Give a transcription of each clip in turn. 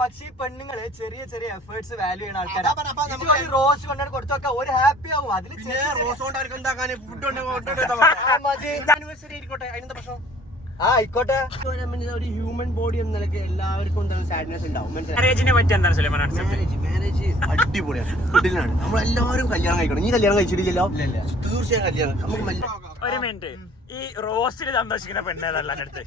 പക്ഷേ പെണ്ണുങ്ങള് ചെറിയ ചെറിയ എഫേർട്സ് വാല്യൂ ചെയ്യുന്ന ആൾക്കാർ റോസ് കൊണ്ടാണ് കൊടുത്തൊക്കെ ഒരു ഹാപ്പി ആവും. അതിൽ റോസ് കൊണ്ട് അവർക്ക് ഉണ്ടാക്കാൻ ഫുഡ് ആനിവേഴ്സറി ആയിക്കോട്ടെ, അതിനെന്താ പ്രശ്നം? ആയിക്കോട്ടെ. ഒരു ഹ്യൂമൻ ബോഡി എന്ന നിലയ്ക്ക് എല്ലാവർക്കും എന്താണ് സാഡ്നെസ് ഉണ്ടാവും. മാരേജിനെ പറ്റി എന്താണ് മാരേജ് അടിപൊളിയാണ്, കിടിലാണ്. നമ്മളെല്ലാവരും കല്യാണം കഴിക്കണം. നീ കല്യാണം കഴിച്ചിട്ടില്ലല്ലോ? തീർച്ചയായും കല്യാണം. നമുക്ക് ഒരു മിനിറ്റ്, ഈ റോസിൽ സന്തോഷിക്കുന്ന പെണ്ണേതല്ല അടുത്ത്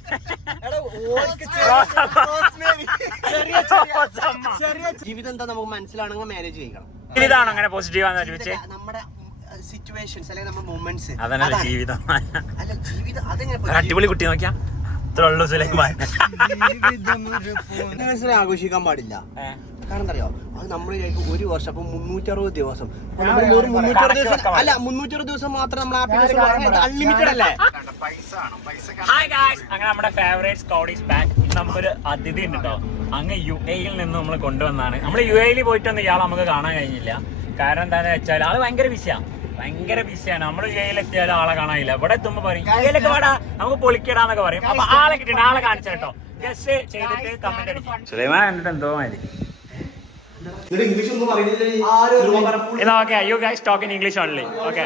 ജീവിതം എന്താ നമുക്ക് മനസ്സിലാണെങ്കിൽ മാരേജ് ചെയ്യണം. ഇതാണോ അങ്ങനെ പോസിറ്റീവ്? നമ്മുടെ സിറ്റുവേഷൻസ് അല്ലെങ്കിൽ നമ്മുടെ മൊമെന്റ്സ്, അതല്ല ജീവിതം. അല്ല ജീവിതം അതെങ്ങനെ അടിപൊളി കുട്ടി നോക്കിയാ ഇത്ര ഉള്ളൂ സുലൈമാൻ. ആഘോഷിക്കാൻ പാടില്ല. കാരണം എന്താ അറിയോ, അത് നമ്മൾ ഒരു വർഷം അപ്പൊ 360 ദിവസം, 360 ദിവസം അല്ല 360 ദിവസം മാത്രം നമ്മൾ ഹാപ്പിനെസ് അൺലിമിറ്റഡ് അല്ലേ. അങ്ങനെ നമ്മുടെ ഫേവറേറ്റ് സ്കൗഡീസ് ബാക്ക്. ഇന്ന് നമുക്കൊരു അതിഥി ഉണ്ട് കേട്ടോ. അങ്ങ് UAE നിന്ന് നമ്മൾ കൊണ്ടുവന്നാണ്. നമ്മൾ UAE പോയിട്ടൊന്നും ഇയാൾ നമുക്ക് കാണാൻ കഴിഞ്ഞില്ല. കാരണം എന്താണെന്ന് വെച്ചാൽ ആള് ഭയങ്കര ബിസിയാണ്. നമ്മൾ UAE എത്തിയാലും ആളെ കാണാനില്ല. ഇവിടെ എത്തുമ്പോ പറയും UAE പാടാ നമുക്ക് പൊളിക്കടാന്നൊക്കെ പറയും. അപ്പൊ ആളെ കിട്ടിയിട്ട് ആളെ കാണിച്ചു കേട്ടോ. ഗസ്റ്റ് ചെയ്തിട്ട് കമന്റ് അടിക്കും. സുലൈമാൻ കണ്ടിട്ട് എന്തോ മാതിരി. Okay, you guys talk in English only. Okay. I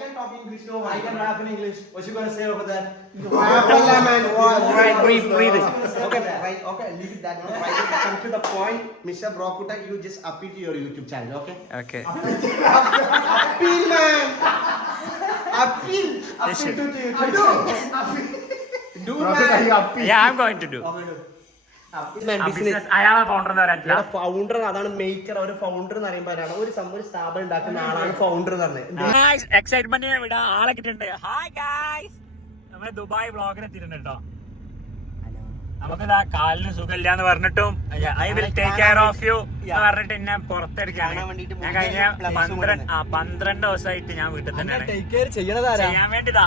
can talk English. No, I can rap in English. What you gonna say over there? Breathe. Okay, right. Okay, leave it that. Right. Come to the point, Mr. Brokuta. You just appeal to your YouTube channel, okay? Okay. Appeal, man. Appeal to YouTube channel. Do man. Yeah, I'm going to do. അയാളെ founder, അതാണ് maker. ഒരു founder എന്ന് പറയുമ്പോൾ ഒരു സ്ഥാപനം ഉണ്ടാക്കുന്ന ആളാണ് founder എന്ന് പറഞ്ഞത്. എക്സൈറ്റ്മെന്റിനെ വിടാ ആളെ കിട്ടുന്നുണ്ട്. ഹായ് ഗായ്സ്, നമ്മള് ദുബായ് വ്ളോഗിന് എത്തിയിട്ടുണ്ട് കേട്ടോ. നമുക്കിതാ കാലിന് സുഖമില്ല എന്ന് പറഞ്ഞിട്ടും I will take care of you എന്ന് പറഞ്ഞിട്ട് എന്നെ പുറത്തെടുക്കാൻ ഞാൻ കഴിഞ്ഞ 12 ദിവസമായിട്ട് ഞാൻ വീട്ടിൽ തന്നെയാണ് ചെയ്യാൻ വേണ്ടിതാ.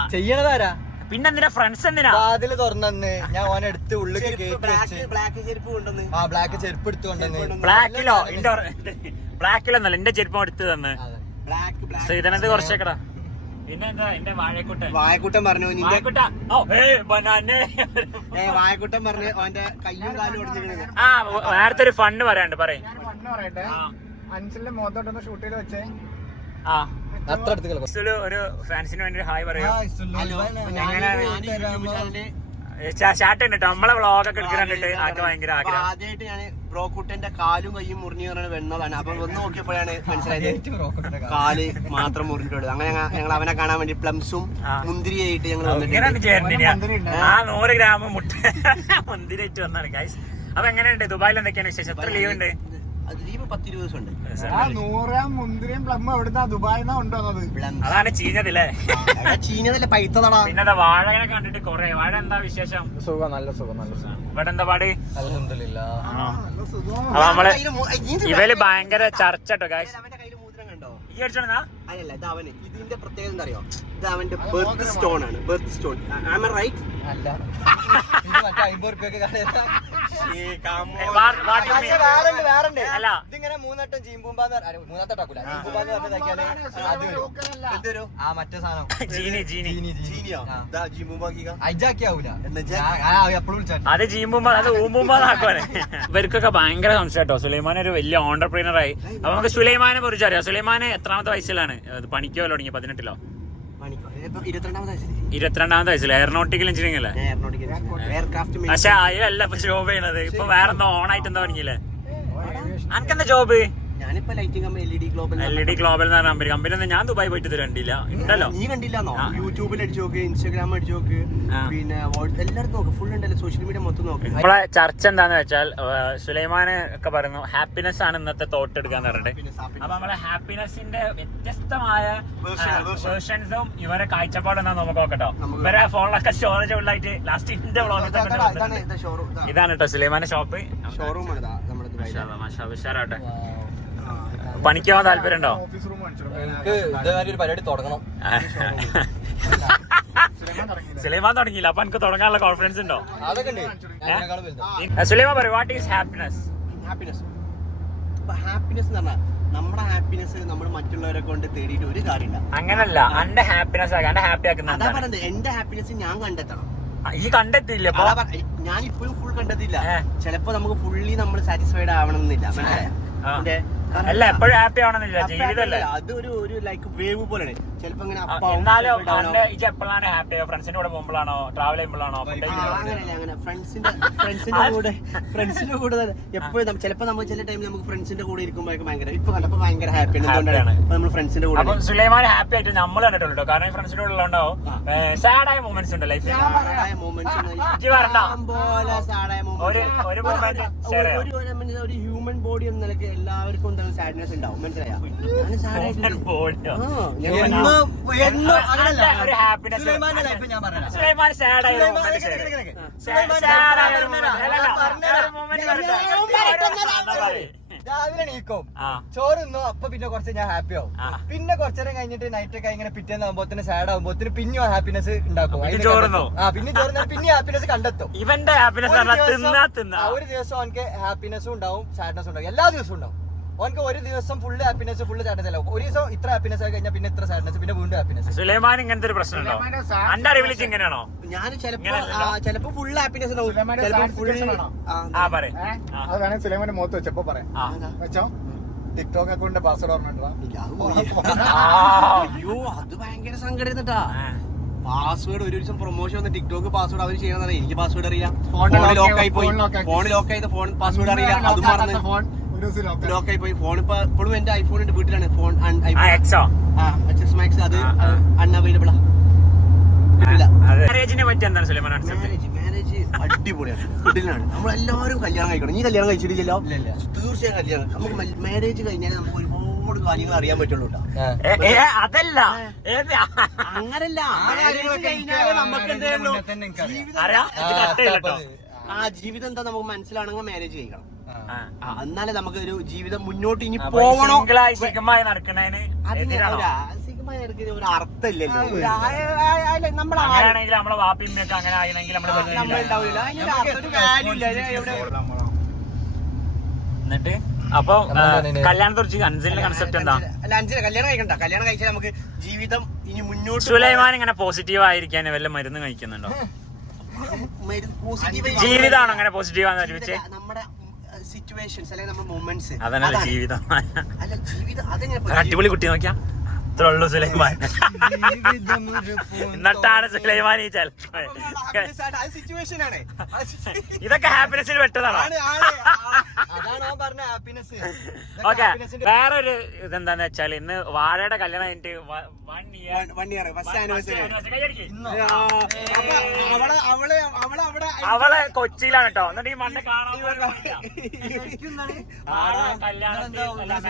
പിന്നെന്തിനാ ഫ്രണ്ട്സ് എന്തിനാ അതില് തുറന്നു ഞാൻ ഓനെ എടുത്ത് ഉള്ളിൽ ബ്ലാക്ക് ചെരുപ്പ് കൊണ്ടുവന്ന് ബ്ലാക്ക് ചെരുപ്പ് എടുത്ത് കൊണ്ടുവന്ന് ബ്ലാക്കിലൊന്നല്ല എന്റെ ചെരുപ്പം എടുത്ത് തന്ന് ഇതിനകത്ത് കുറച്ചേക്കടാ. പിന്നെ എന്താ എന്റെ വാഴക്കൂട്ടൻ പറഞ്ഞു വാഴക്കൂട്ടൻ പറഞ്ഞു അവന്റെ കയ്യും കാലും ഒടിഞ്ഞിരിക്കണത്. നേരത്തെ ഒരു ഫണ്ട് പറയാണ്ട് പറയും. അഞ്ചിന്റെ മുഖത്തോട്ടൊന്ന് ഷൂട്ട് ചെയ്ത് വെച്ചേ. ഒരു ഫാൻസിന് വേണ്ടി ഹായ് പറയോ. സ്റ്റാർട്ട് ഉണ്ട് നമ്മളെ വ്ളോഗൊക്കെ എടുക്കുന്നുണ്ട്. ആൾക്ക് ഭയങ്കര ആഗ്രഹം. ആദ്യമായിട്ട് ഞാൻ ബ്രോക്കുട്ടന്റെ കാലും കയ്യും മുറിഞ്ഞു പറഞ്ഞാൽ വെണ്ണതാണ്. അപ്പൊ ഒന്ന് നോക്കിയപ്പോഴാണ് മനസ്സിലായത് കാല് മാത്രം മുറിഞ്ഞിട്ടുള്ളത്. അങ്ങനെ ഞങ്ങൾ അവനെ കാണാൻ വേണ്ടി പ്ലംസും മുന്തിരിയായിട്ട് ഞങ്ങൾ വന്നിട്ടുണ്ട്. 100 ഗ്രാം മുന്തിരിയായിട്ട് വന്നാണ് ഗൈസ്. അപ്പൊ എങ്ങനെയുണ്ട് ദുബായിൽ എന്തൊക്കെയാണ് വിശേഷം? എത്ര ലീവ് ഉണ്ട്? ലീവ് 10-20 ദിവസം ഉണ്ട്. 100 മുന്തിരിയും പ്ലമ്മും എവിടുന്നാ ദുബായിന്നാ കൊണ്ടുവന്നത്. അതാണ് ചീഞ്ഞതില്ലേ? ചീഞ്ഞതല്ലേ പൈത്തതാ. പിന്നെ വാഴനെ കണ്ടിട്ട് കൊറേ. വാഴ എന്താ വിശേഷം? നല്ല സുഖം. ഇവിടെ എന്താ പാട്? അൽഹംദുലില്ലാഹ്. അപ്പൊ നമ്മള് ഇവര് ഭയങ്കര ചർച്ച കേട്ടോ ഗൈസ്. ഈ അടിച്ചോണ്ടാ അല്ലല്ല, ഇത് അവന് ഇതിന്റെ പ്രത്യേകത എന്താ അറിയോ? ഇത് അവന്റെ ബർത്ത് സ്റ്റോൺ ആണ്. Birth stone. Am I right? അല്ല, ഇതിങ്ങനെ 3 വട്ടം ജീമ്പൂമ്പാന്ന് മറ്റേ സാധനം അത് ജീമ്പൂമ്പ അത് ഊമ്പൂമ്പാന്നാക്കുവാന്. ഇവർക്കൊക്കെ ഭയങ്കര സംശയം കേട്ടോ. സുലൈമാൻ ഒരു വലിയ ഓണ്ടർപ്രീനർ ആയി. അപ്പൊ നമുക്ക് സുലൈമാനെ കുറിച്ച് അറിയാം. സുലൈമാൻ എത്രാമത്തെ വയസ്സിലാണ് പണിക്കോ തുടങ്ങി? 18-ലോ 22-ാമത്തെ വയസ്സിൽ എയറോനോട്ടിക്കൽ എഞ്ചിനീയറിംഗ് അല്ലേ? പക്ഷെ അതിലല്ല ഇപ്പൊ ജോബ് ചെയ്യണത്. ഇപ്പൊ വേറെ എന്തോ ഓണായിട്ട് എന്താ പറഞ്ഞില്ലേ? അനക്കെന്താ ജോബ്? ഞാനിപ്പോ ലൈറ്റിംഗ് കമ്പനി LED ഗ്ലോബൽ എന്ന് പറഞ്ഞ കമ്പനി ഒന്നും ഞാൻ ദുബായ് പോയിട്ട് കണ്ടില്ല. ഉണ്ടല്ലോ, നീ കണ്ടില്ലാന്നോ? യൂട്യൂബിൽ അടിച്ചു നോക്ക്, ഇൻസ്റ്റാഗ്രാം അടിച്ചു നോക്ക്, പിന്നെ എല്ലായിടത്തും നോക്ക്. ഫുൾ ഉണ്ടല്ലോ, സോഷ്യൽ മീഡിയ മൊത്തം നോക്ക്. നമ്മളെ ചർച്ച എന്താന്ന് വെച്ചാൽ സുലൈമാന് ഒക്കെ പറയുന്നു ഹാപ്പിനെസ് ആണ് ഇന്നത്തെ തോട്ട് എടുക്കാന്ന് പറഞ്ഞിട്ട്. അപ്പൊ നമ്മളെ ഹാപ്പിനെസിന്റെ വ്യത്യസ്തമായ വേർഷൻസും ഇവരെ കാഴ്ചപ്പാടും എന്താ നമുക്ക് നോക്കട്ടോ. ഇവരെ ഫോണിലൊക്കെ സ്റ്റോറേജ് ഉള്ളായിട്ട് ലാസ്റ്റ് ഇന്റെ വ്ളോഗ് ഇതാണ് കേട്ടോ സുലൈമാന്റെ ഷോപ്പ്. ഷോറൂം ഉഷാറാട്ടെ. പണിക്ക് പോകാൻ താല്പര്യം ഉണ്ടോ? എനിക്ക് ഇതേമാതിരി ഒരു പരിപാടി തുടങ്ങണം. സുലൈമാൻ തുടങ്ങിയില്ല, അപ്പൊ എനിക്ക് തുടങ്ങാനുള്ള കോൺഫിഡൻസ് ഉണ്ടോ? അതൊക്കെ സുലൈമാൻ പറയും വാട്ട് ഈസ് ഹാപ്പിനെസ്? ഹാപ്പിനെസ് എന്ന് പറഞ്ഞാൽ നമ്മുടെ ഹാപ്പിനെസ് നമ്മൾ മറ്റുള്ളവരെ കൊണ്ട് തേടിയിട്ട് ഒരു കാര്യമില്ല. അങ്ങനല്ല, എന്റെ ഹാപ്പിനെസ് എന്റെ ഹാപ്പി ആക്കുന്ന അതാ പറഞ്ഞത്, എന്റെ ഹാപ്പിനെസ് ഞാൻ കണ്ടെത്തണം. ഈ കണ്ടെത്തിയില്ല, ഞാൻ ഇപ്പോഴും ഫുൾ കണ്ടെത്തില്ല. ചിലപ്പോ നമുക്ക് ഫുള്ളി നമ്മൾ സാറ്റിസ്ഫൈഡ് ആവണം എന്നില്ല. അല്ല, എപ്പോഴും ഹാപ്പി ആവണമെന്നില്ല, ജീവിതമല്ലേ. അത് ഒരു ലൈക്ക് വേവ് പോലെയാണ്. ചിലപ്പോ ഇങ്ങനെ എന്നാലും എപ്പോഴാണ് ഹാപ്പി? ഫ്രണ്ട്സിന്റെ കൂടെ പോകുമ്പോഴാണോ, ട്രാവൽ ചെയ്യുമ്പോഴാണോ? അങ്ങനെ ഫ്രണ്ട്സിന്റെ കൂടെ എപ്പോഴും ചിലപ്പോ നമ്മൾ ചില ടൈമിൽ നമുക്ക് ഫ്രണ്ട്സിന്റെ കൂടെ ഇരിക്കുമ്പോഴേക്കും ഭയങ്കര, ഇപ്പൊ കണ്ടപ്പോ ഭയങ്കര ഹാപ്പിയാണ്. എന്തുകൊണ്ടാണ് നമ്മൾ ഫ്രണ്ട്സിന്റെ കൂടെ. അപ്പൊ സുലൈമാൻ ഹാപ്പി ആയിട്ട് നമ്മൾ കണ്ടിട്ടുണ്ടോ? കാരണം ഫ്രണ്ട്സിന്റെ കൂടെ ഉള്ളതുകൊണ്ടാവും സാഡ് ആയ മൊമെന്റ്സ് ഉണ്ട് ലൈഫിൽ. ഒരു ഹ്യൂമൻ ബോഡി എന്ന നിലയ്ക്ക് എല്ലാവർക്കും എന്താണ് സാഡ്നെസ് ഉണ്ടാവും, മനസ്സിലായോ? രാവിലെ നീക്കും, ചോറുന്നോ, അപ്പൊ പിന്നെ കുറച്ച് ഞാൻ ഹാപ്പി ആവും. പിന്നെ കുറച്ചേരം കഴിഞ്ഞിട്ട് നൈറ്റ് ഒക്കെ ഇങ്ങനെ പിറ്റേന്ന് ആകുമ്പോത്തിന് സാഡ് ആകുമ്പോത്തിന് പിന്നെ ഹാപ്പിനെസ് ഉണ്ടാക്കും. പിന്നെ ചോറുന്നോ, പിന്നെ ഹാപ്പിനെസ് കണ്ടെത്തും. ഇവന്റെ ഹാപ്പിനെസ് ഒരു ദിവസം അവനക്ക് ഹാപ്പിനെസ്സും ഉണ്ടാവും സാഡ്നെസ്സും ഉണ്ടാവും, എല്ലാ ദിവസവും ഉണ്ടാവും. ഓനക്ക് ഒരു ദിവസം ഫുള്ള് ഹാപ്പിനെസ് ഫുള്ള് സാഡ്നെസ് അല്ല, ഒരു ദിവസം ഇത്ര ഹാപ്പിനെസ് ആയി കഴിഞ്ഞാൽ പിന്നെ ഇത്ര സാഡ്നെസ്, പിന്നെ വീണ്ടും ഹാപ്പിനെസ്. സുലൈമാൻ ഇങ്ങനത്തെ ഒരു പ്രശ്നമുണ്ടോ? എന്റെ അറിവിലേക്ക് എങ്ങനെയാണോ? ഞാൻ ചിലപ്പോ ഫുൾ ഹാപ്പിനെസ് അത് വേണമെങ്കിൽ സുലൈമാന്റെ മുഖത്ത് വെച്ചപ്പോ പറയാം. വെച്ചോ, ടിക്ടോക്ക് അക്കൗണ്ടിന്റെ പാസ്വേഡ് ഓർമ്മ. അയ്യോ, അത് ഭയങ്കര സങ്കടം. പാസ്വേഡ് ഒരു ദിവസം പ്രൊമോഷൻ വന്ന് ടിക്ടോക്ക് പാസ്വേഡ് അവർ ചെയ്യണമെന്ന് എനിക്ക് പാസ്വേഡ് അറിയാം. ഫോൺ ലോക്കായി പോയി, ഫോൺ ലോക്കായി, ഫോൺ പാസ്വേഡ് അറിയില്ല, അതും മറന്ന് ലോക്കായി പോയി. ഫോൺ ഇപ്പോഴും എന്റെ ഐഫോൺ ഉണ്ട് വീട്ടിലാണ്. ഫോൺ മാക്സ് അത് അൺഅവൈലബിൾ. മാരേജ് അടിപൊളിയാണ്, കിടിലാണ്. നമ്മളെല്ലാവരും കല്യാണം കഴിക്കണം. നീ കല്യാണം കഴിച്ചിട്ടില്ലല്ലോ? തീർച്ചയായും കല്യാണം. നമുക്ക് മാരേജ് കഴിഞ്ഞാൽ നമുക്ക് ഒരുപാട് കാര്യങ്ങൾ അറിയാൻ പറ്റുള്ളൂ. അതല്ല, അങ്ങനല്ല. മാരേജ് കഴിഞ്ഞാൽ നമുക്ക് എന്തായാലും ജീവിതം എന്താ നമുക്ക് മനസ്സിലാണെങ്കിൽ മാരേജ് കഴിക്കണം. എന്നാലേ നമുക്ക് ഒരു ജീവിതം മുന്നോട്ട് ഇനി പോകണോ. നടക്കണേന് ഒരു അർത്ഥമില്ലല്ലോ. നമ്മളാണെങ്കിൽ നമ്മളെ വാപ്പിമ്മയൊക്കെ അങ്ങനെ ആയിരുന്നെങ്കിൽ എന്നിട്ട് അപ്പൊ കല്യാണത്തെ കുറിച്ച് അൻസിലിന്റെ കൺസെപ്റ്റ് എന്താ? അല്ല, അഞ്ചിന് കല്യാണം കഴിക്കണ്ട. കല്യാണം കഴിച്ചാൽ നമുക്ക് ജീവിതം ഇനി മുന്നോട്ട്. സുലൈമാൻ ഇങ്ങനെ പോസിറ്റീവ് ആയിരിക്കാൻ വല്ല മരുന്ന് കഴിക്കുന്നുണ്ടോ? ജീവിതമാണോ അങ്ങനെ പോസിറ്റീവ് ആണെന്ന് ഒരുമിച്ച്? നമ്മുടെ സിറ്റുവേഷൻസ് അല്ലെങ്കിൽ നമ്മുടെ മൊമെന്റ്സ്, അതന്നെ ജീവിതം. അല്ല ജീവിതം അതെങ്ങനെ അടിപൊളി കുട്ടി നോക്കിയാ ഉള്ളൂ സുലൈമാൻ. എന്നിട്ടാണ് സുലൈമാൻ ഈ ഇതൊക്കെ ഹാപ്പിനെസ്സിൽ പെട്ടതാണ്. ഓക്കെ, വേറൊരു ഇതെന്താന്ന് വെച്ചാൽ ഇന്ന് വാഴയുടെ കല്യാണം കഴിഞ്ഞിട്ട് 1 year അവളെ കൊച്ചിയിലാണ് കേട്ടോ. എന്നിട്ട് ഈ മണ്ണ കാണാൻ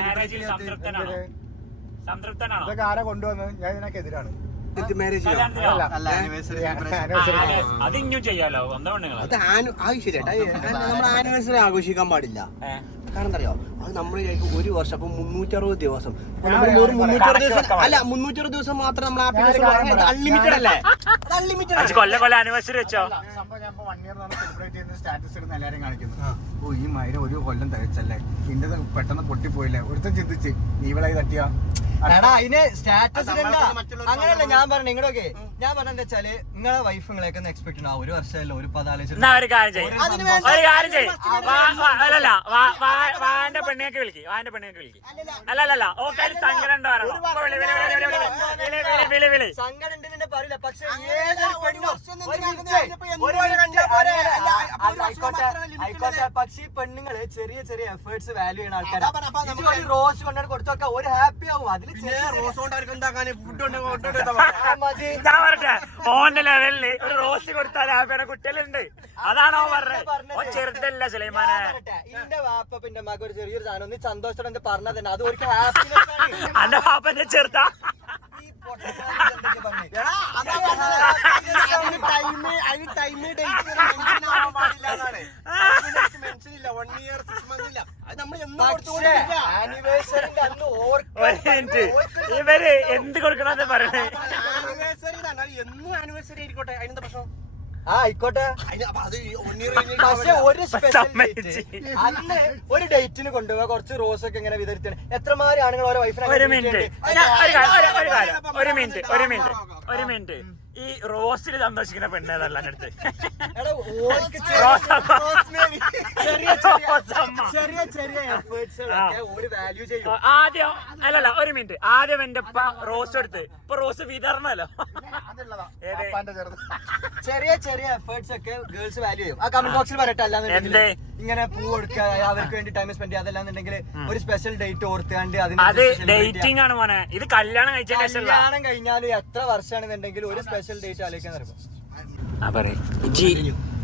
മാരേജിൽ സംതൃപ്തനാണോ? സംതൃപ്തനാണോ? ഇതൊക്കെ ആരാ കൊണ്ടുവന്നത്? ഞാൻ ഇതിനൊക്കെ എതിരാണ്. അത് ഇനിയും ചെയ്യാലോ. എന്താ പെണ്ണുങ്ങൾ നമ്മുടെ ആനിവേഴ്സറി ആഘോഷിക്കാൻ പാടില്ല. കാരണം എന്താ അറിയോ, അത് നമ്മൾ ഒരു വർഷം അപ്പൊ 360 ദിവസം നമ്മൾ 360 ദിവസം അല്ല 360 ദിവസം മാത്രം നമ്മൾ അൺലിമിറ്റഡ് അല്ലേ? കൊല്ലം ആനിവേഴ്സറി വെച്ചോ. സംഭവം ഞാൻ 1 year സെലിബ്രേറ്റ് ചെയ്യുന്ന സ്റ്റാറ്റസ് ഇടുന്ന എല്ലാരും കാണിക്കുന്നു. ഓ, ഈ മൈര ഒരു കൊല്ലം തികച്ചല്ലേ, ഇന്നത് പെട്ടെന്ന് പൊട്ടിപ്പോയില്ലേ. ഒരുത്തം ചിന്തിച്ച് നീവളായി തട്ടിയ അതിന് സ്റ്റാറ്റസ് അങ്ങനെയല്ല. ഞാൻ പറഞ്ഞു നിങ്ങളൊക്കെ, ഞാൻ പറഞ്ഞെന്താ വെച്ചാല് നിങ്ങളെ വൈഫ് നിങ്ങളെയൊക്കെ എക്സ്പെക്ട് ഉണ്ടാവും. ഒരു വർഷമല്ലോ, ഒരു 14 വാന്റെ പെണ്ണിയൊക്കെ വിളിക്കും. അല്ലല്ല ഓക്കെ, സങ്കടം ഉണ്ടോ? സങ്കടം ഉണ്ടെന്നെ പറയില്ല. പക്ഷെ പക്ഷേ പെണ്ണുങ്ങള് ചെറിയ ചെറിയ എഫേർട്സ് വാല്യൂ ചെയ്യുന്ന ആൾക്കാരാണ്. റോസ് കൊണ്ടാണ് കൊടുത്തൊക്കെ ഒരു ഹാപ്പി ആവും. അതിൽ റോസ് കൊണ്ട് അവർക്ക് ഉണ്ടാക്കാൻ ഫുഡ് ഓന്റെ ലെവലില് ഒരു റോസ് കൊടുത്താൽ ഹാപ്പിയാണ് കുട്ടികളുണ്ട്. അതാണോ പറഞ്ഞത്? ചെറുതല്ല സുലൈമാനെ. എന്റെ വാപ്പന്റെ മക ഒരു ചെറിയൊരു സാധനം ഒന്ന് സന്തോഷത്തോടെ പറഞ്ഞത് തന്നെ അത് ഒരു ഹാപ്പിനെസ് ആണ്. എന്റെ വാപ്പന്റെ ചെറുതാ ഇവര് എന്ത് കൊടുക്കണമെന്ന് പറയണേ? ആനിവേഴ്സറി എന്നും ആനിവേഴ്സറി ആയിക്കോട്ടെ, അതിനെന്താ പ്രശ്നം? ആയിക്കോട്ടെ. പക്ഷെ ഒരു സ്പെഷ്യൽ അന്ന് ഒരു ഡേറ്റിന് കൊണ്ടുപോവാ കുറച്ച് റോസ് ഒക്കെ ഇങ്ങനെ വിതരിച്ചാണ്. എത്രമാതിരി ആണുങ്ങൾ ഓരോ വൈഫിനെ. ഒരു മിനിറ്റ് ഈ റോസിൽ സന്തോഷിക്കുന്ന പെണ്ണേതല്ല അടുത്ത് ചെറിയ ചെറിയ എഫേർട്സ് ഒരു വാല്യൂ ചെയ്യും. ആദ്യം അല്ലല്ല ഒരു മിനിറ്റ് ആദ്യം എന്റെ ഉപ്പ റോസ് എടുത്ത് ഇപ്പൊ റോസ് വിതർന്നല്ലോ. ചെറിയ ചെറിയ എഫേർട്സ് ഒക്കെ ഗേൾസ് വാല്യൂ ചെയ്യും. ആ കമന്റ് ബോക്സിൽ പറയട്ടെ. അല്ലാന്നുണ്ടെങ്കിൽ ഇങ്ങനെ പൂ കൊടുക്കുക അവർക്ക് വേണ്ടി ടൈം സ്പെൻഡ് ചെയ്യുക. അതല്ലാന്നുണ്ടെങ്കിൽ ഒരു സ്പെഷ്യൽ ഡേറ്റ് ഓർത്താണ്ട് അത് ഡേറ്റിംഗ് ആണ് മോനെ. ഇത് കല്യാണം കല്യാണം കഴിഞ്ഞാലും എത്ര വർഷമാണെന്നുണ്ടെങ്കിൽ ഒരു സ്പെഷ്യൽ ഡേറ്റ് ആലോചിക്കാൻ നടക്കും.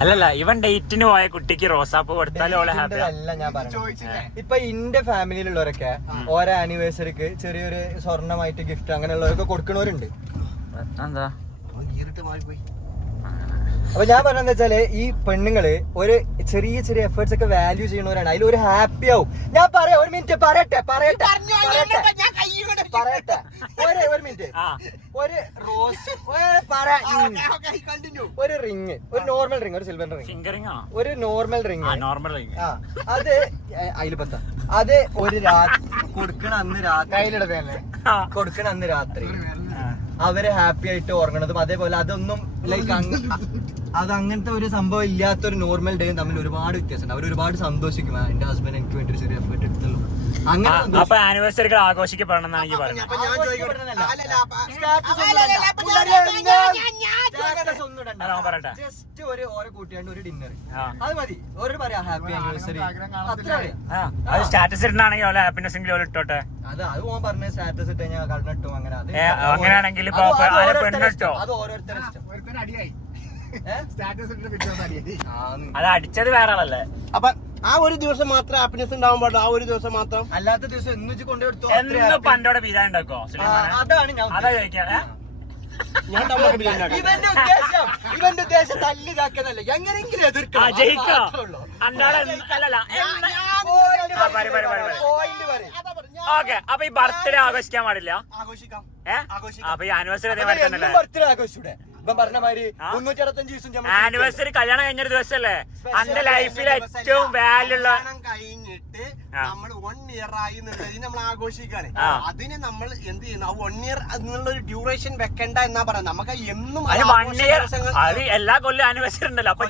അല്ലല്ല ഇവൻ ഡേറ്റിന് പോയ കുട്ടിക്ക് റോസാപ്പ് കൊടുത്താലും അല്ല ഞാൻ പറഞ്ഞു. ഇപ്പൊ ഇന്റെ ഫാമിലിയിലുള്ളവരൊക്കെ ഓരോ ആനിവേഴ്സറിക്ക് ചെറിയൊരു സ്വർണ്ണമായിട്ട് ഗിഫ്റ്റ് അങ്ങനെയുള്ളവരൊക്കെ കൊടുക്കണവരുണ്ട്. എന്താ അപ്പൊ ഞാൻ പറഞ്ഞെന്ന് വെച്ചാല് ഈ പെണ്ണുങ്ങള് ഒരു ചെറിയ ചെറിയ എഫേർട്സ് ഒക്കെ വാല്യൂ ചെയ്യുന്നവരാണ്. അതിൽ ഒരു ഹാപ്പി ആവും. ഞാൻ പറയാം ഒരു മിനിറ്റ് പറയട്ടെ ഒരു മിനിറ്റ്. ഒരു റോസ് ഒരു റിങ്, ഒരു നോർമൽ റിങ്, ഒരു സിൽവർ റിങ്, ഒരു നോർമൽ റിങ്, അത് അതിൽ പത്താ. അത് ഒരു കൊടുക്കണ അന്ന് രാത്രി അവര് ഹാപ്പി ആയിട്ട് ഉറങ്ങണതും അതേപോലെ അതൊന്നും ലൈക്ക് അത് അങ്ങനത്തെ ഒരു സംഭവം ഇല്ലാത്തൊരു നോർമൽ ഡേയും തമ്മിൽ ഒരുപാട് വ്യത്യാസമുണ്ട്. അവർ ഒരുപാട് സന്തോഷിക്കും. എന്റെ ഹസ്ബൻഡ് എനിക്ക് വേണ്ടി ഒരു ചെറിയ എഫേർട്ട് എടുത്തുള്ളൂ. അപ്പൊ ആനിവേഴ്സറികൾ ആഘോഷിക്കപ്പെടണമെന്നാണ് എനിക്ക് പറഞ്ഞത്. ജസ്റ്റ് ഒരു ഓരോ കൂട്ടിയാണ്ട് ഒരു ഡിന്നർ അത് മതി. ഒരു പറയാം ഹാപ്പി ആനിവേഴ്സറി അത്ര. അത് സ്റ്റാറ്റസ് ഇടണമെങ്കിൽ ഓരോ ഹാപ്പിനെസ് എങ്കിലും ഇട്ടോട്ടെ. അത് ഓൻ പറഞ്ഞ സ്റ്റാറ്റസ് ഇട്ട് ഞാൻ കടന്നിട്ടും അങ്ങനെ. അങ്ങനെയാണെങ്കിൽ അത് ഓരോരുത്തരും ഇഷ്ടം. അത് അടിച്ചത് വേറെ ആളല്ലേ. അപ്പൊ ആ ഒരു ദിവസം മാത്രം ഹാപ്പിനെസ് ഉണ്ടാവാൻ പാടില്ല. ആ ഒരു ദിവസം മാത്രം. അല്ലാത്ത ദിവസം എന്ന് കൊണ്ടുകൊടുത്തു പണ്ടോടെ ബിരിയാണി ഉണ്ടാക്കോ? അതാണ് അതാ ചോദിക്കാതെ. ഇവന്റെ ഉദ്ദേശം തല്ലിതാക്കിയതല്ല. എങ്ങനെയെങ്കിലും എതിർക്കണം. ഓക്കെ അപ്പൊ ഈ ബർത്ത്ഡേ ആഘോഷിക്കാൻ പാടില്ല. അപ്പൊ ഈ ആനിവേഴ്സറി അതേമാതിരി തന്നെ ബർത്ത്ഡേ ആഘോഷിച്ചൂടെ? പറഞ്ഞ മാതിരി 365 ദിവസം ആനിവേഴ്സറി കല്യാണം കഴിഞ്ഞൊരു ദിവസമല്ലേ അന്റെ ലൈഫിൽ ഏറ്റവും വാല്യൂ ഉള്ള കഴിഞ്ഞിട്ട് നമ്മൾ 1 ഇയർ ആയി എന്നുള്ളതിന് നമ്മൾ ആഘോഷിക്കാണ്. അതിന് നമ്മൾ എന്ത് ചെയ്യുന്നു? 1 ഇയർ എന്നുള്ള ഒരു ഡ്യൂറേഷൻ വെക്കണ്ട എന്നാ പറയാം. നമുക്ക് എന്നും 1 ഇയർ അത് എല്ലാ കൊല്ലം ആനിവേഴ്സറി ഉണ്ടല്ലോ. അപ്പൊ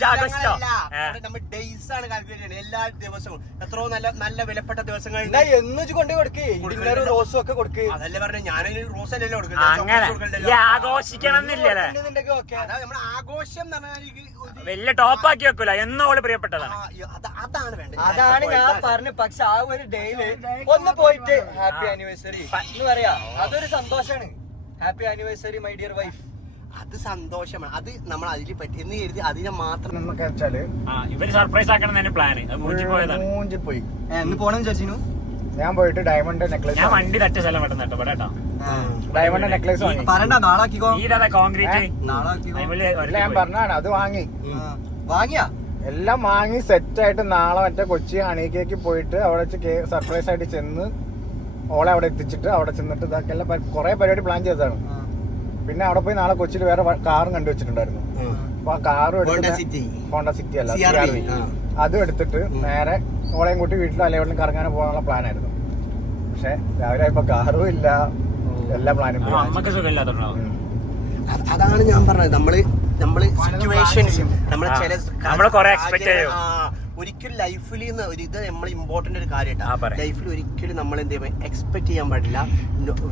നമ്മൾ ഡേയ്സ് ആണ് കാൽക്കുലേറ്റ് ചെയ്യുന്നത്. എല്ലാ ദിവസവും എത്രയോ നല്ല വിലപ്പെട്ട ദിവസങ്ങൾ കൊണ്ടു കൊടുക്കേ റോസും ഒക്കെ കൊടുക്കുക. അതല്ലേ പറഞ്ഞു. ഞാനൊരു റോസ് അല്ലല്ലോ അങ്ങനെ ആഘോഷിക്കണം എന്നില്ലേ? നമ്മുടെ ആഘോഷം വലിയ ടോപ്പാക്കി വെക്കൂല. എന്നോട് പ്രിയപ്പെട്ടതാണ്. അതാണ് വേണ്ടത്. അതാണ് ഞാൻ പറഞ്ഞു. പക്ഷെ ആ ഒരു ഡേയില് ഒന്ന് പോയിട്ട് ഹാപ്പി ആനിവേഴ്സറി എന്ന് പറയാ അതൊരു സന്തോഷാണ്. Happy anniversary my dear wife. അത് സന്തോഷമാണ്. അത് നമ്മൾ അതിൽ പറ്റി എന്ന് കരുതി അതിനെ മാത്രം എന്നൊക്കെ വെച്ചാല് ഇവര് സർപ്രൈസ് ആക്കണം പ്ലാന്. മൂഞ്ചി പോയി. എന്ന് പോണെന്ന് വിചാരിച്ചു. ഞാൻ പോയിട്ട് ഡയമണ്ട് നെക്ലേസ്. ഞാൻ വണ്ടി തറ്റ സ്ഥലം പെട്ടെന്ന് കേട്ടോ. ഡയമണ്ട് നെക്ലേസ് പറയണ്ട. നാളാക്കിക്കോ. കോൺക്രീറ്റ് ഞാൻ പറഞ്ഞാണ്. അത് വാങ്ങിയാ എല്ലാം വാങ്ങി സെറ്റ് ആയിട്ട് നാളെ മറ്റേ കൊച്ചി ഹണിക്കേക്ക് പോയിട്ട് അവിടെ വെച്ച് സർപ്രൈസ് ആയിട്ട് ചെന്ന് ഓളെ അവിടെ എത്തിച്ചിട്ട് അവിടെ ചെന്നിട്ട് ഇതൊക്കെ എല്ലാം കുറെ പരിപാടി പ്ലാൻ ചെയ്തതാണ്. പിന്നെ അവിടെ പോയി നാളെ കൊച്ചിയിൽ വേറെ കാറും കണ്ടുവച്ചിട്ടുണ്ടായിരുന്നു. അപ്പൊ ആ കാറും എടുത്ത് ഹോണ്ട സിറ്റി അല്ല CRV അതും എടുത്തിട്ട് നേരെ ഓളെയും കൂട്ടി വീട്ടിൽ അലയോട്ടിലും കറങ്ങാൻ പോകാനുള്ള പ്ലാനായിരുന്നു. പക്ഷെ രാവിലെ ഇപ്പൊ കാറും ഇല്ല. എല്ലാ പ്ലാനും അതാണ് ഞാൻ പറഞ്ഞത്. നമ്മള് സിറ്റുവേഷൻസ് ഒരിക്കലും ലൈഫിൽ ഇത് നമ്മൾ ഇമ്പോർട്ടന്റ് ഒരു കാര്യമായിട്ടാണ്. ലൈഫിൽ ഒരിക്കലും നമ്മൾ എന്ത് ചെയ്യുമ്പോൾ എക്സ്പെക്ട് ചെയ്യാൻ പാടില്ല.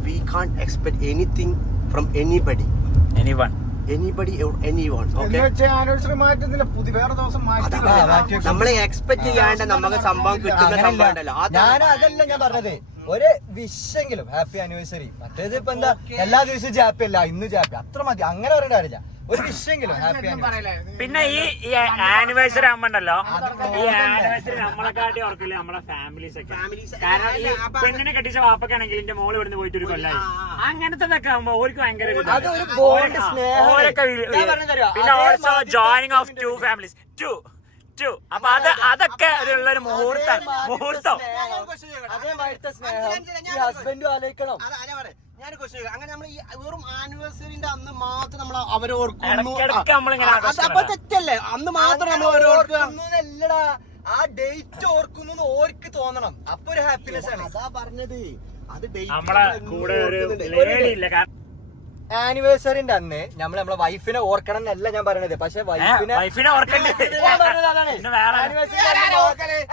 We can't expect anything from anybody. നമ്മളെ എക്സ്പെക്ട് ചെയ്യാണ്ട് നമുക്ക് സംഭവം കിട്ടുന്ന സംഭവം ഉണ്ടല്ലോ. അതല്ല ഞാൻ പറഞ്ഞത്. ഒരു വിഷെങ്കിലും ഹാപ്പി ആനിവേഴ്സറി. മറ്റേത് ഇപ്പൊ എന്താ എല്ലാ ദിവസവും ഹാപ്പി അല്ല ഇന്ന് ഹാപ്പി അത്ര മതി. അങ്ങനെ പറയേണ്ട കാര്യമില്ല. ഒരു വിഷെങ്കിലും ഹാപ്പി ആനിവേഴ്സറി. പിന്നെ ഈ ആനിവേഴ്സറി ആകുമ്പോണ്ടല്ലോ ഈ ആനിവേഴ്സറി നമ്മളെക്കാട്ടി ഓർക്കില്ല നമ്മളെ ഫാമിലീസ് ഒക്കെ. കാരണം ഈ പെണ്ണിനെ കെട്ടിച്ച വാപ്പക്കാണെങ്കിൽ എന്റെ മോള് ഇവിടുന്ന് പോയിട്ട് ഒരു കൊല്ലായി അങ്ങനത്തെ ആകുമ്പോ ഓർക്ക് ഭയങ്കര പിന്നെ ഓൾസോ ജോയിനിങ് ഓഫ് 2 families. അപ്പൊ അതൊക്കെ ഉള്ളൊരു മുഹൂർത്തം. അതേമാതിരത്തെ സ്നേഹം ഹസ്ബൻഡും ആലോചിക്കണം. ഞാൻ ക്വസ്റ്റ്യൻ അങ്ങനെ നമ്മൾ ഈ വെറും ആനിവേഴ്സറിന്റെ അന്ന് മാത്രം നമ്മൾ അവരെ ഓർക്കുന്നു. ഇടയ്ക്കിടയ്ക്ക് നമ്മളിങ്ങനെ അപ്പൊ തെറ്റല്ലേ? അന്ന് മാത്രം നമ്മൾ അവരെ ഓർക്കുക. അല്ലടാ, ആ ഡേറ്റ് ഓർക്കുന്നു ഓർക്ക് തോന്നണം, അപ്പൊ ഒരു ഹാപ്പിനെസ് ആണ്. അതാ പറഞ്ഞത്. അത് നമ്മളെ കൂടെ ഒരു ലേഡി ഇല്ല. കാരണം ആനിവേഴ്സറിന്റെ അന്ന് നമ്മളെ വൈഫിനെ ഓർക്കണം എന്നല്ല ഞാൻ പറയണത്, പക്ഷെ വൈഫിനെ ഓർക്കണ്ടേ? പിന്നെ വേറെ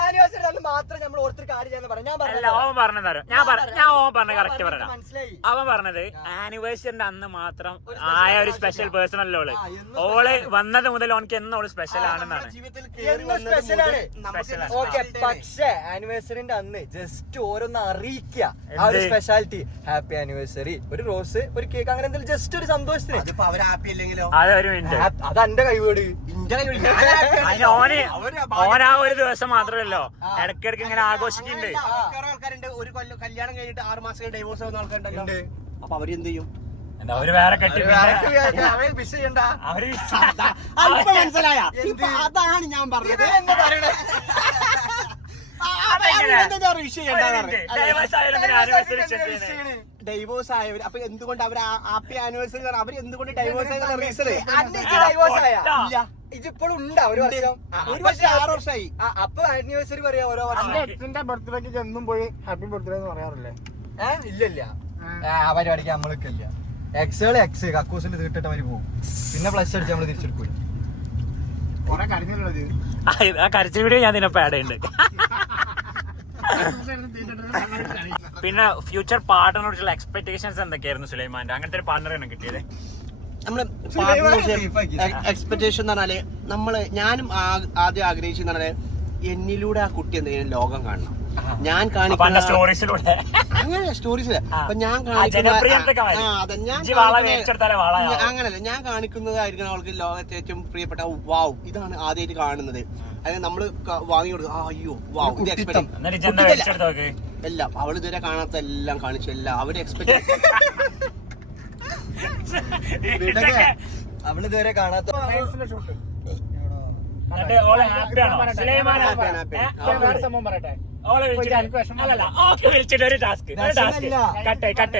ആനിവേഴ്സറി അന്ന് മാത്രം നമ്മൾ ഓർത്തിട്ട് കാര്യമെന്ന് പറയാം. ഞാൻ അല്ല, അവൻ പറഞ്ഞത് ഞാൻ ഓൻ പറഞ്ഞ കറക്റ്റ് പറയാം. മനസ്സിലായി. അവൻ പറഞ്ഞത് ആനിവേഴ്സറിന്റെ അന്ന് മാത്രം ആയ ഒരു സ്പെഷ്യൽ പേഴ്സൺ അല്ലേ ഓള്. ഓള് വന്നത് മുതൽ ഓനക്ക് എന്ന് ഓള് സ്പെഷ്യൽ ആണെന്നാണ്. ഓക്കെ, പക്ഷെ ആനിവേഴ്സറിന്റെ അന്ന് ജസ്റ്റ് ഓരോന്ന് അറിയിക്കുക, ആ ഒരു സ്പെഷ്യാലിറ്റി. ഹാപ്പി ആനിവേഴ്സറി, ഒരു റോസ്, ഒരു കേക്ക്, അങ്ങനെ എന്തെങ്കിലും ജസ്റ്റ് ഒരു സന്തോഷത്തിന്. അതിപ്പോ അവർ ഹാപ്പി അല്ലെങ്കിലോ? അതൊരു മിനിറ്റ്, അത് എന്റെ കൈവേട്. അതിന് ഓൻ ആ ഒരു ദിവസം മാത്രമല്ലോ ഇടയ്ക്കിടയ്ക്ക് ഇങ്ങനെ ആഘോഷിക്കുന്നുണ്ട്. ആൾക്കാരുണ്ട് ഒരു കൊല്ലം കല്യാണം കഴിഞ്ഞിട്ട് 6 മാസം ഡൈവോഴ്സ് ആവുന്ന ആൾക്കാരുണ്ടല്ലോ. അപ്പൊ അവരെന്ത് ചെയ്യും? എന്താ അവര് വേറെ കെട്ടി വിഷ് ചെയ്യണ്ട. അവര് മനസ്സിലായ? അതാണ് ഞാൻ പറഞ്ഞത്. ഡൈവോഴ്സ് ആയവർ അപ്പൊ എന്തുകൊണ്ട് അവർ ഹാപ്പി ആനിവേഴ്സറി അവർ എന്തുകൊണ്ട് ഡൈവോഴ്സ് ആയ റീസൺ ഇല്ല. ഇതിപ്പോഴും ഉണ്ടാ ഒരു വർഷം, 6 വർഷമായി. അപ്പൊ ആനിവേഴ്സറി പറയാ ഓരോ വർഷം. എക്സിന്റെ ബർത്ത്ഡേക്ക് എന്നും പോയി ഹാപ്പി ബർത്ത്ഡേ എന്ന് പറയാറില്ലേ? ഇല്ല ആ പരിപാടിക്ക് നമ്മളൊക്കെ ഇല്ല. എക്സ് കക്കൂസിൽ തീട്ടിട്ട് അവര് പോകും, പിന്നെ ഫ്ലഷ് അടിച്ച് നമ്മള് തിരിച്ചെടുക്കൂല. കൊറേ കരഞ്ഞുള്ളത് ആ കരച്ച വീഡിയോ ഞാൻ ഇതിനൊപ്പം ആഡ് ചെയ്യുന്നുണ്ട്. പിന്നെ ഫ്യൂച്ചർ പാർട്ണറിനോടുള്ള എക്സ്പെക്ടേഷൻസ് എന്തൊക്കെയായിരുന്നു സുലൈമാന്റെ? അങ്ങനത്തെ ഒരു പാർട്ണറാണ് കിട്ടിയത്. നമ്മള് എക്സ്പെക്ടേഷൻ എന്ന് പറഞ്ഞാല് ഞാനും ആദ്യം ആഗ്രഹിച്ചെന്ന് പറഞ്ഞാല് എന്നിലൂടെ ആ കുട്ടി എന്തെങ്കിലും ലോകം കാണണം. ഞാൻ കാണിക്കുന്ന സ്റ്റോറീസിലൂടെ അങ്ങനെ സ്റ്റോറീസ് അപ്പൊ ഞാൻ അങ്ങനല്ല, ഞാൻ കാണിക്കുന്നതായിരിക്കണം അവൾക്ക് ലോകത്തെ ഏറ്റവും പ്രിയപ്പെട്ട വാവ്, ഇതാണ് ആദ്യമായിട്ട് കാണുന്നത്. അതായത് നമ്മള് വാങ്ങി കൊടുക്കുക, അയ്യോ വാവ് ഇത് എക്സ്പെക്ട് എല്ലാം അവൾ ഇതുവരെ കാണാത്ത എല്ലാം കാണിച്ചു, എല്ലാം അവര് എക്സ്പെക്ട് അവളിതുവരെ കാണാത്ത വേറെ സംഭവം പറയട്ടെ. വിളിച്ചിട്ട് ഒരു ടാസ്ക് കട്ടെ